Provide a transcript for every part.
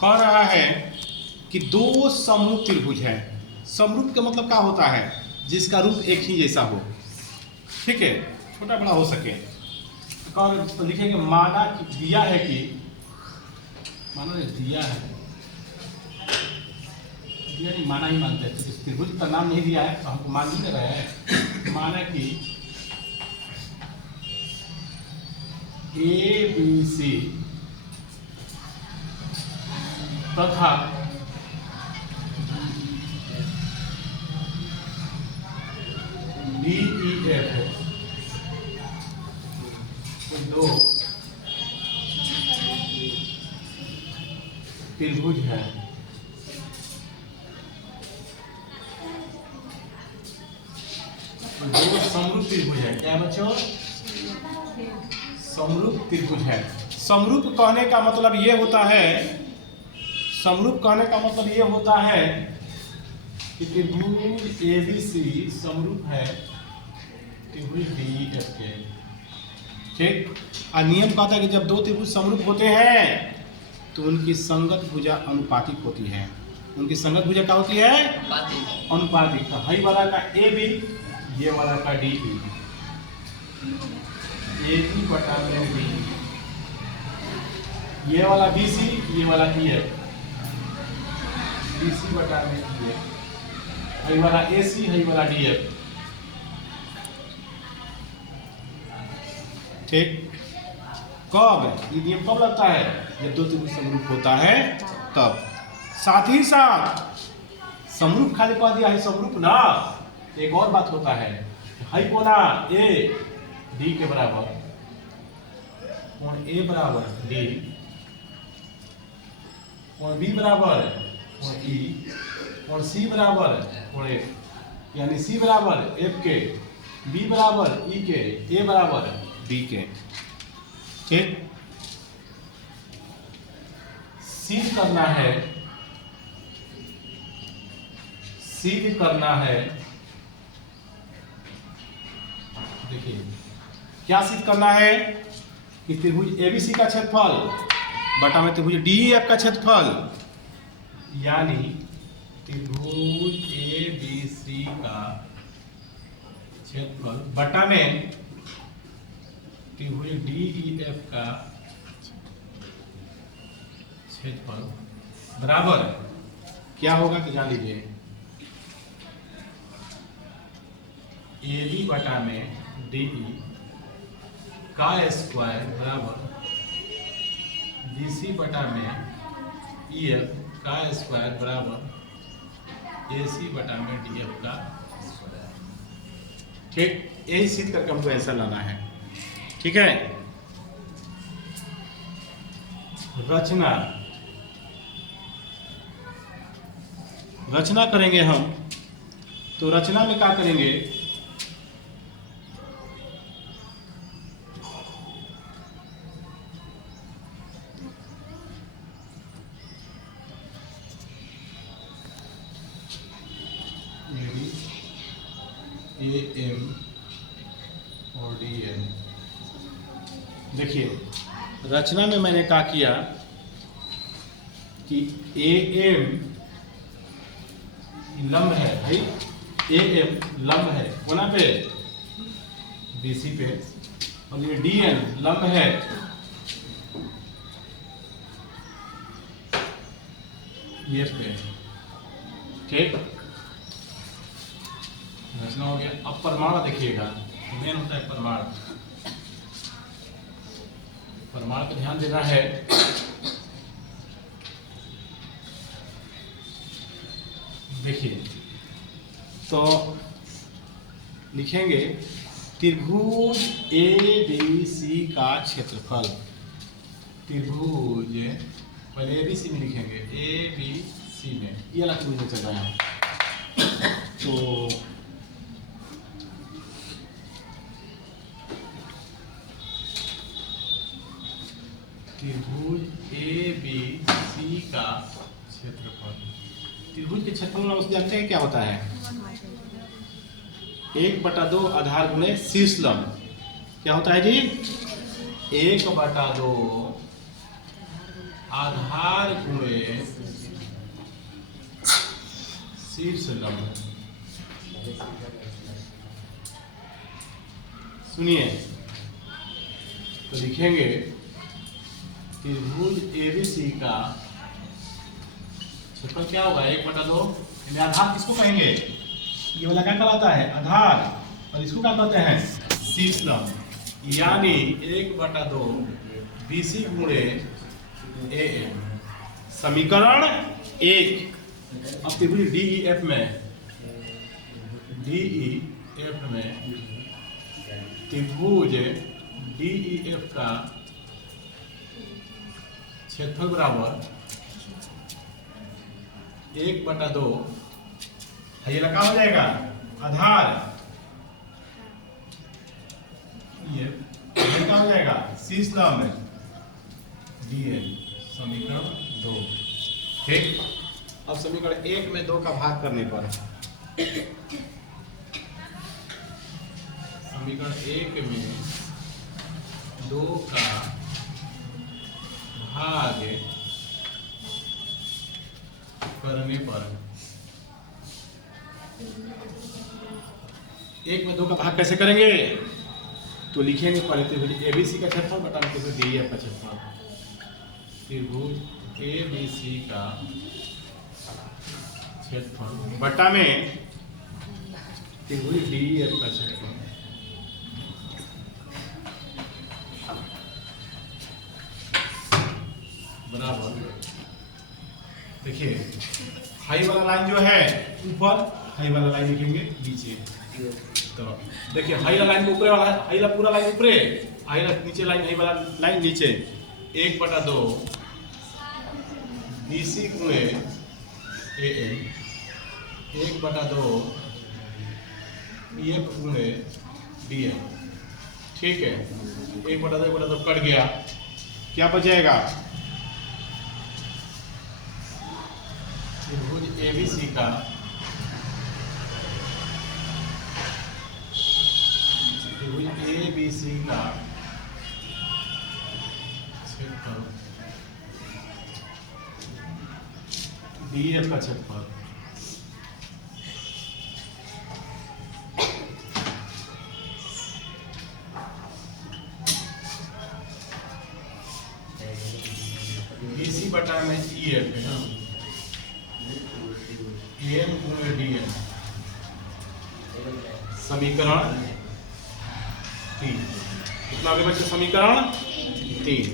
कह रहा है कि दो समरूप त्रिभुज है। समरूप का मतलब क्या होता है? जिसका रूप एक ही जैसा हो, ठीक है, छोटा बड़ा हो सके। तो लिखेंगे माना कि दिया है कि, माना नहीं दिया है, दिया नहीं माना ही मानते हैं, तो त्रिभुज का नाम नहीं दिया है तो हमको मान ही नहीं रहे हैं। माना कि ए बी सी तथा डी ई एफ है, दो त्रिभुज है। दो समरूप त्रिभुज है। क्या बच्चों? समरूप त्रिभुज है। समरूप कहने का मतलब ये होता है, समरूप कहने का मतलब ये होता है कि त्रिभुज ए बी सी समरूप है त्रिभुज डी एफ के, ठीक। और नियम कहता है कि जब दो त्रिभुज समरूप होते हैं तो उनकी संगत भुजा अनुपातिक होती है। उनकी संगत भुजा क्या होती है? अनुपातिक। तो हाई वाला का ए बी, ये वाला का डी बी, ए बी बटा में डी, ये वाला बी सी, ये वाला ई एफ, बी सी बटा में ई एफ, हाई वाला ए सी, हाई वाला डी एफ, ठीक। कब ये नियम कब लगता है? जब दो त्रिभुज समरूप होता है तब। साथ ही साथ समरूप खाली कह दिया है समरूप ना, एक और बात होता है, हाई कोना ए डी के बराबर, कोण ए बराबर डी, कोण बी बराबर कोण ई, कोण सी बराबर कोण एफ, यानी सी बराबर एफ के, बी बराबर ई के, ए बराबर डी के, ठीक। सिद्ध करना है, सिद्ध करना है, देखिए क्या सिद्ध करना है कि त्रिभुज एबीसी का क्षेत्रफल बटा में त्रिभुज डीईएफ का क्षेत्रफल, यानी त्रिभुज एबीसी का क्षेत्रफल बटा में त्रिभुज डीईएफ का क्षेत्रफल बराबर क्या होगा तो जान लीजिए, ए बी बटा में डी का स्क्वायर बराबर बी सी बटा में ई एफ का स्क्वायर बराबर ए सी बटा में डी एफ का स्क्वायर, ठीक। यही सिद्ध करके हमको आंसर लाना है, ठीक है। रचना, रचना करेंगे हम, तो रचना में क्या करेंगे? ए एम और डी एम, देखिए रचना में मैंने क्या किया कि ए एम लंब है भाई, ए एम लंब है कोना पे बीसी पे, और ये डी एन लंब है ये पे, ठीक। रचना हो गया। अब प्रमाण देखिएगा, मेन होता है प्रमाण। प्रमाण पे ध्यान देना है। देखिए तो लिखेंगे त्रिभुज ए बी सी का क्षेत्रफल, त्रिभुज पहले ए बी सी में लिखेंगे, ए बी सी में ये वाला त्रिभुज में चल रहा है, तो त्रिभुज ए बी सी का क्षेत्रफल, त्रिभुज के क्षेत्रफल में उसने जानते हैं क्या होता है? 1/2 आधार गुणे शीर्ष लंब। क्या होता है जी? 1/2 आधार गुणे शीर्ष लंब। सुनिए, तो लिखेंगे त्रिभुज एबीसी का क्षेत्रफल क्या होगा 1/2। आधार किसको कहेंगे? ये वाला क्या कहलाता है? आधार। और इसको क्या कहते हैं? शीर्ष लंब। यानी 1/2 BC गुणे AM। समीकरण 1। अब त्रिभुज DEF में त्रिभुज DEF का क्षेत्रफल बराबर 1/2। ये क्या हो जाएगा? आधार। ये क्या हो जाएगा? शीर्ष लंब DN। समीकरण 2। ठीक। अब समीकरण 1 में 2 का भाग करने पर समीकरण 1 में 2 का भाग करने पर 1 में 2 का भाग कैसे करेंगे? तो लिखेंगे पहले त्रिभुज एबीसी का क्षेत्रफल बटा त्रिभुज DEF का क्षेत्रफल। त्रिभुज एबीसी का क्षेत्रफल बटा में त्रिभुज DEF का क्षेत्रफल। बराबर, देखिए हाई वाला लाइन जो है ऊपर, हाई वाला लाइन लिखेंगे नीचे। तो देखिए हाई वाला लाइन ऊपर वाला, हाई वाला पूरा लाइन ऊपर, हाई वाला नीचे लाइन, हाई वाला लाइन नीचे। 1/2 BC गुणे AM। 1/2 EF गुणे DM। ठीक है। 1/2 कट गया, क्या बचेगा? त्रिभुज एबीसी का क्षेत्रफल DEF का क्षेत्रफल। BC बटा में EF है, AM गुणे DM। समीकरण 3। कितना आगे बच्चे? समीकरण 3।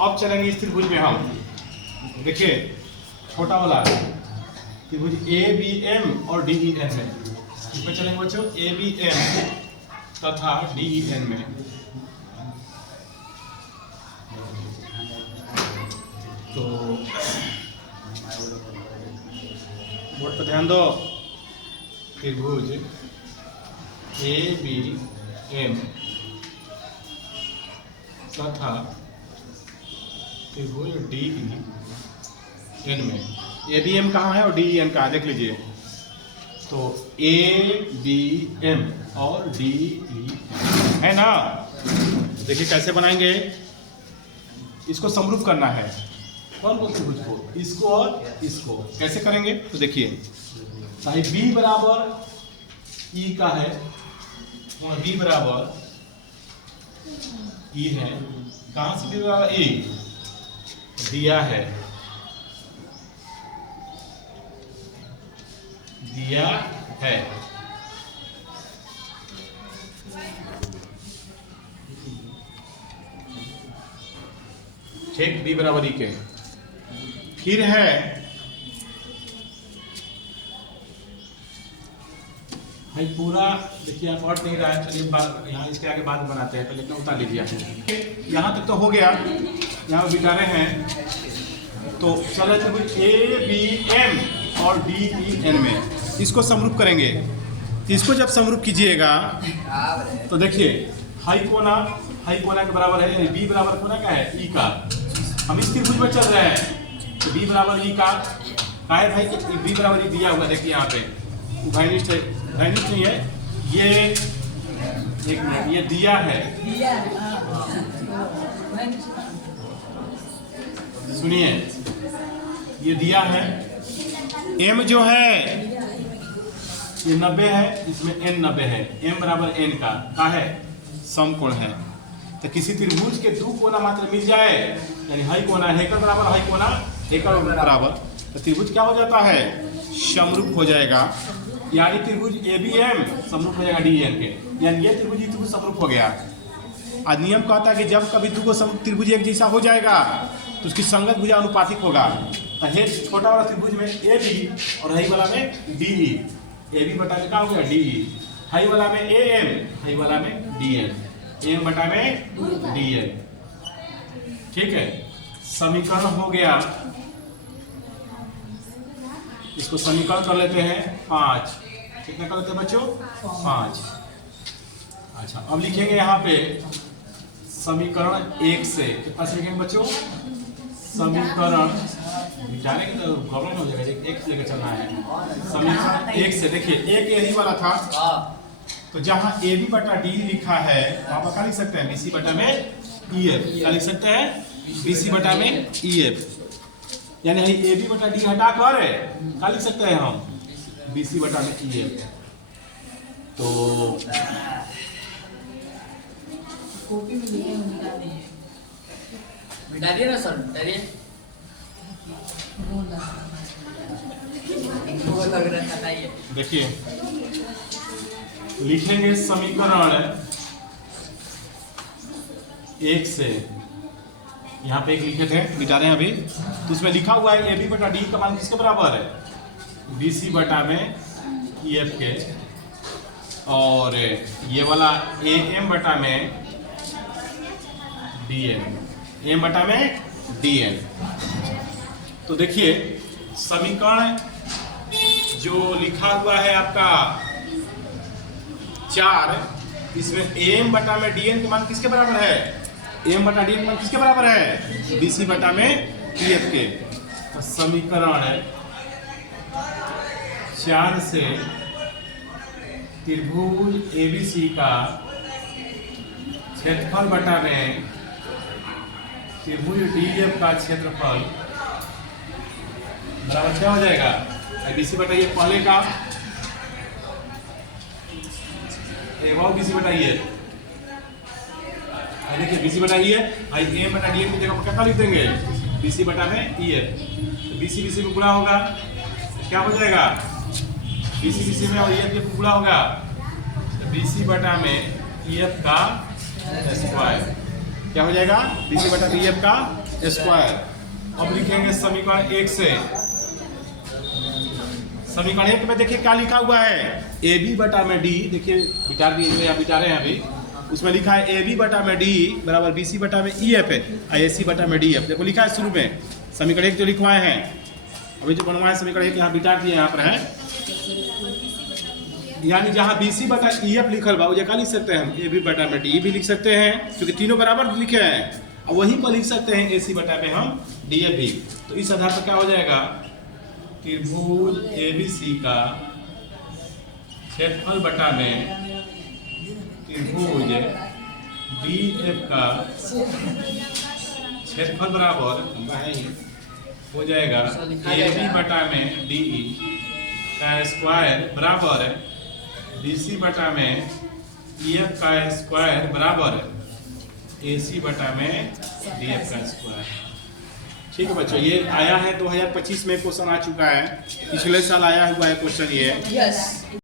अब चलेंगे इस त्रिभुज में हम, देखिए छोटा वाला त्रिभुज ABM और DEN में। इसमें चलेंगे बच्चों ABM तथा DEN में। तो बोर्ड पर ध्यान दो। त्रिभुज ABM तथा त्रिभुज DEN में। ABM कहाँ है और DEN कहाँ है? देख लीजिए। तो ABM और DEN है ना। देखिए कैसे बनाएंगे, इसको समरूप करना है। कौन कौन त्रिभुज को? इसको और इसको। कैसे करेंगे? तो देखिए, चाहे B बराबर E का है, B बराबर E है। कहां से B बराबर E? दिया है, दिया है। ठीक, B बराबर E के। फिर है भाई पूरा, देखिए आप और नहीं रहा है। चलिए यहाँ इसके आगे बाद बनाते हैं, पहले इतना उतार लीजिए। यहाँ तक तो हो गया, यहाँ बिटारे हैं। तो चलो ABM और DEN में इसको समरूप करेंगे। इसको जब समरूप कीजिएगा तो देखिए हाई कोना के बराबर है, B बराबर कोना का है E का। हम इस त्रिभुज में चल रहे हैं, तो B बराबर E का है भाई। B बराबर E दिया हुआ, देखिए यहाँ पे उभयनिष्ठ है, उभयनिष्ठ नहीं है ये, एक मिनट, ये दिया है, सुनिए, ये दिया है m जो है ये 90 है, इसमें n 90 है, m बराबर n का है समकोण है। तो किसी त्रिभुज के दो कोना मात्र मिल जाए, यानी हाई कोना हेकर बराबर हाई कोना हेकर बराबर, तो त्रिभुज क्या हो जाता है, समरूप हो जाएगा। यानी त्रिभुज ABM समरूप हो जाएगा DN के, यानी ये त्रिभुज समरूप हो गया। आज नियम कहता है कि जब कभी दो को त्रिभुज एक जैसा हो जाएगा तो उसकी संगत भुजा अनुपातिक होगा। तो हे छोटा वाला त्रिभुज में AB और हाई वाला में DE, AB बटा में क्या हो गया DE, हाई वाला में AM, हाई वाला में DN, AM बटा में DN। ठीक है, समीकरण हो गया। इसको समीकरण कर लेते हैं 5। कितना कर लेते हैं बच्चों, 5। अच्छा, अब लिखेंगे यहाँ पे समीकरण 1 से, कितना से लिखेंगे बच्चों, समीकरण जाने की तो प्रॉब्लम हो जाएगा, एक से लेकर चलना है। समीकरण 1 से देखिए, एक यही वाला था, तो जहाँ AB बटा D लिखा है वहाँ पर क्या लिख सकते हैं, BC बटा में EF, क्या लिख सकते हैं, BC बटा में EF, यानी AB बटा D हटा कर क्या लिख सकते हैं हम, BC बटा में EF। तो कॉपी में लिखे हैं, मिटा दिए ना सर, मिटा दिए। वो लग रहा था ये। देखिए, लिखेंगे समीकरण 1 से, यहाँ पे एक लिखे थे, मिटा रहे हैं अभी, तो उसमें लिखा हुआ है AB बटा D का मान किसके बराबर है, BC बटा में EF के, और ये वाला AM बटा में DN, AM बटा में DN। तो देखिए समीकरण जो लिखा हुआ है आपका 4, इसमें AM बटा में DN का मान किसके बराबर है, AM बटा DN का मान किसके बराबर है, BC बटा में EF के। तो समीकरण 4 से त्रिभुज ABC का क्षेत्रफल बटा में त्रिभुज DF का क्षेत्रफल बराबर क्या हो जाएगा, BC बटा ये पहले का, एक और BC बटा ये, देखिए BC बटा ये, AM बटा DN की जगह पर क्या लिख देंगे, BC बटा में EF। तो BC में गुणा होगा, क्या हो जाएगा, BC में और EF गुणा होगा, तो BC बटा में EF का स्क्वायर, क्या हो जाएगा, BC बटा में EF का स्क्वायर। अब लिखेंगे समीकरण 1 से, समीकरण 1 में देखिए क्या लिखा हुआ है, AB बटा में D, देखिए विचार दिए या विचारे हैं अभी, उसमें लिखा है AB बटा में D बराबर BC बटा में EF है, AC बटा में DF, देखो लिखा है शुरू में, समीकरण 1 जो लिखवाए हैं, अभी जो बनवाए समीकरण 1 यहाँ विचार दिए यहाँ पर है, यानी जहाँ BC बटा EF लिखल बा क्या लिख सकते हैं हम, AB बटा में D भी लिख सकते हैं, क्योंकि तीनों बराबर लिखे हैं, और वहीं पर लिख सकते हैं AC बटा में हम DF भी। तो इस आधार पर क्या हो जाएगा, त्रिभुज ABC का क्षेत्रफल बटा में त्रिभुज DF का क्षेत्रफल बराबर हो जाएगा AB बटा में DE का स्क्वायर बराबर BC बटा में EF का स्क्वायर बराबर AC बटा में DF का स्क्वायर। ठीक है बच्चों, ये आया है 2025 में क्वेश्चन आ चुका है, पिछले साल आया हुआ है क्वेश्चन ये।